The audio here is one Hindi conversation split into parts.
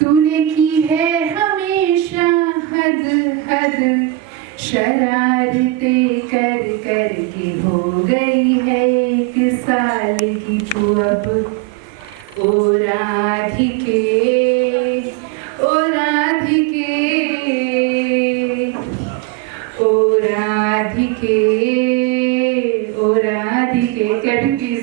तूने की है हमेशा हद हद, शरारतें कर कर के हो गई है 1 साल की तू अब। ओ राधिके, ओ राधिके, ओ राधिके, ओ राधिके। कभी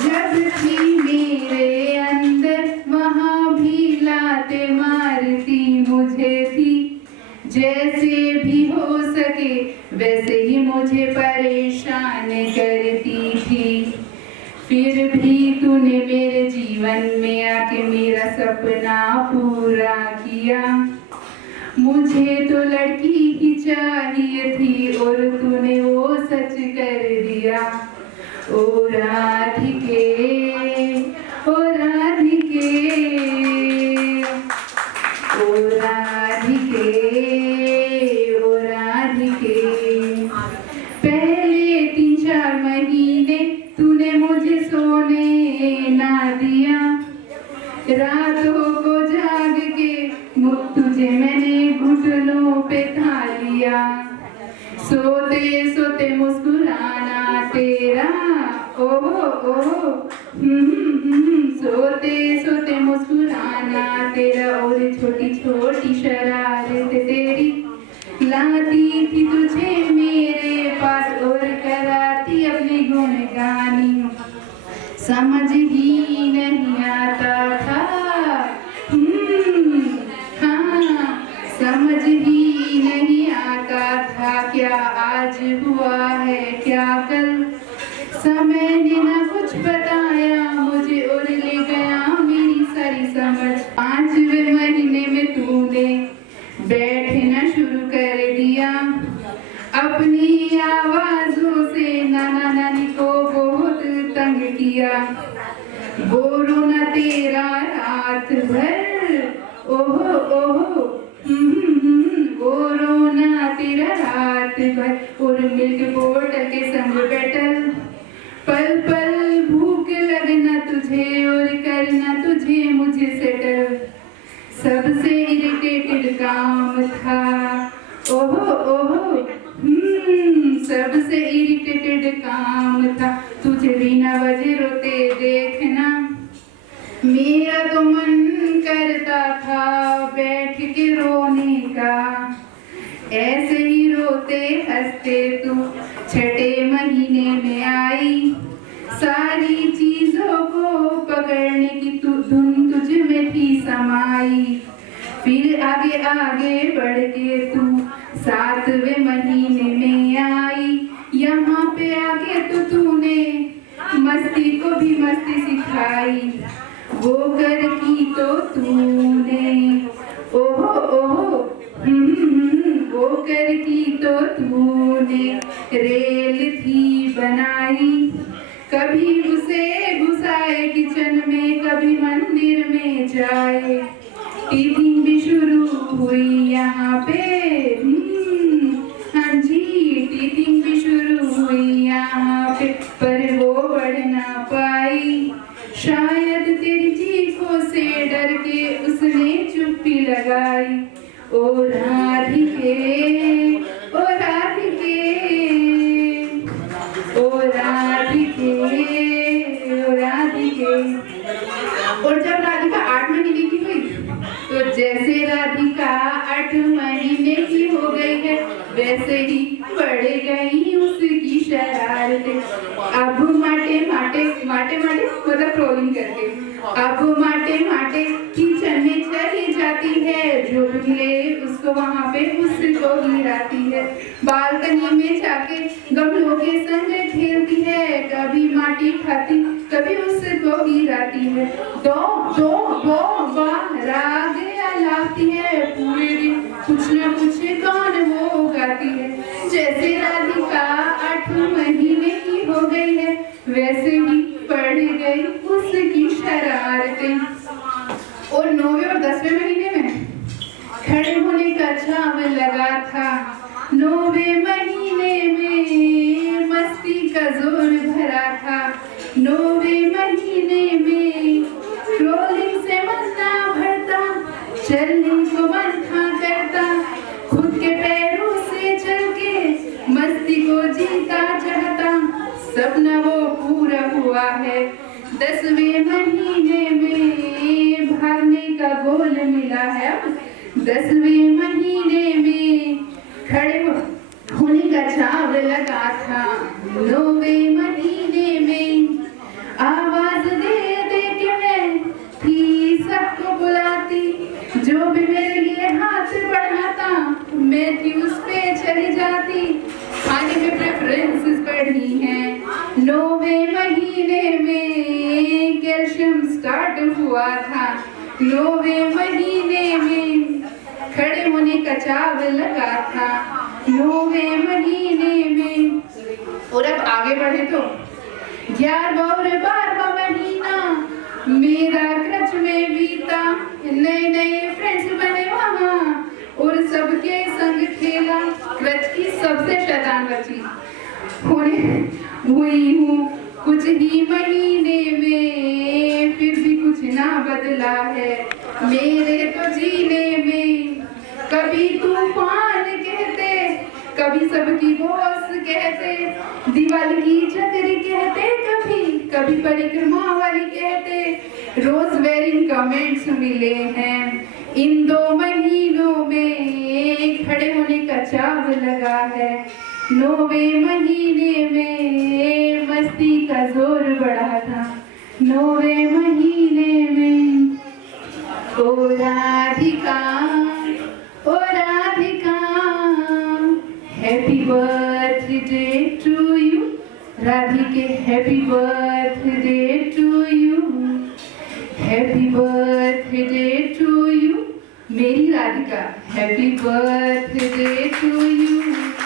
जब थी मेरे अंदर वहाँ भी लाते मारती मुझे थी, जैसे भी हो सके वैसे ही मुझे परेशान करती थी। फिर भी तूने मेरे जीवन में आके मेरा सपना पूरा किया। मुझे तो लड़की ही चाहिए थी और तूने वो सच कर दिया। ओ राधिके, ओ राधिके, ओ राधिके, ओ राधिके। पहले 3-4 महीने तूने मुझे सोने ना दिया, रातों को जाग के तुझे मैंने घुटनों पे था लिया। सोते सोते मुस्कुराना तेरा, ओहो ओहो, सोते सोते मुस्कुराना तेरा, और छोटी छोटी शरारत तेरी लाती थी तुझे मेरे पास और कराती अपनी गुणगानी। समझ ही नहीं आता था, हाँ, समझ ही नहीं आता था क्या आज हुआ है क्या कल। समय ने ना कुछ बताया मुझे और ले गया मेरी सारी समझ। 5वें महीने में तूने बैठना शुरू कर दिया, अपनी आवाजों से नाना नानी को बहुत तंग किया। वो रोना तेरा रात भर, ओहो ओहो, वो रोना तेरा रात भर, और मिल्क बोतल के संग बैठल। पल पल भूख लगना तुझे और करना तुझे मुझे सेटल। सबसे इरिटेटेड काम था, ओहो ओहो, सबसे इरिटेटेड काम था तुझे बिना वजह रोते देखना। मेरा तो मन करता था बैठ के रोने का, ऐसे ही रोते हंसते तू 6ठे महीने में आई। सारी चीजों को पकड़ने की धुन तुझ में थी समाई। फिर आगे आगे बढ़ के तू 7वें महीने में आई। यहाँ पे आके तो तूने मस्ती को भी मस्ती सिखाई। वो कर की तो तूने, ओहो ओहो, वो कर की तो तूने रेल थी बनाई। कभी उसे घुसाए किचन में, कभी मंदिर में जाए। टीचिंग भी शुरू हुई यहाँ पे, हाँ जी, टीचिंग भी शुरू हुई यहाँ पे, पर वो बढ़ ना पाई। शायद तेरी चीखों से डर के उसने चुप्पी लगाई। ओ राधिके, ओ राधिके, ओ राधिके, ओ राधिके। और जब राधिका 8 महीने की हुई तो जैसे राधिका 8 महीने की हो गई है वैसे ही बढ़ गई उसकी शरारतें। अब माटे माटे माटे माटे मतलब ट्रोलिंग करके, अब माटे माटे किचन में चली जाती है, जो मिले उसको वहाँ पे उसको गिराती है। बालकनी में जाके गमलों के संग खेलती है, कभी माटी खाती कभी उसको गिराती है। दो दो दो राग लाती है, पूरे दिन कुछ न कुछ गान वो गाती है। जैसे राधिका 8 महीने की हो गई है वैसे ही बढ़ गई उसकी शरारतें। और 9वें और 10वें महीने में खड़े होने का छाव लगा था। 9वें महीने में मस्ती का जोर भरा था। 9वें महीने में ट्रोलिंग से मरना बदला है अब 10वें महीने में खड़े होने का चाव लगा था 9वें महीने में आवाज दे दे के मैं थी सबको बुलाती जो भी मेरे लिए हाथ बढ़ाता मैं थी उस पे चली जाती खाने में प्रेफरेंसेस बढ़ी हैं 9वें महीने में कैल्शियम स्टार्ट हुआ था 9वें महीने में खड़े होने का चाव लगा था 9वें महीने में। और अब आगे बढ़े तो 11वां और 12वां महीना मेरा क्रच में बीता नए नए फ्रेंड्स बने वहाँ और सबके संग खेला क्रच की सबसे शैतान बची हुई हूँ कुछ ही महीने में फिर भी कुछ ना बदला है मेरे तो जीने में कभी तूफान कहते कभी सबकी बॉस कहते दिवाली की छतरी कहते कभी परिक्रमा वाली कहते रोज वेरिंग कमेंट्स मिले हैं इन 2 महीनों में खड़े होने का चाव लगा है 9वें महीने में मस्ती का जोर बढ़ा था 9वें महीने में ओ Radhika happy birthday to you राधिके happy birthday to you happy birthday to you मेरी Radhika happy birthday to you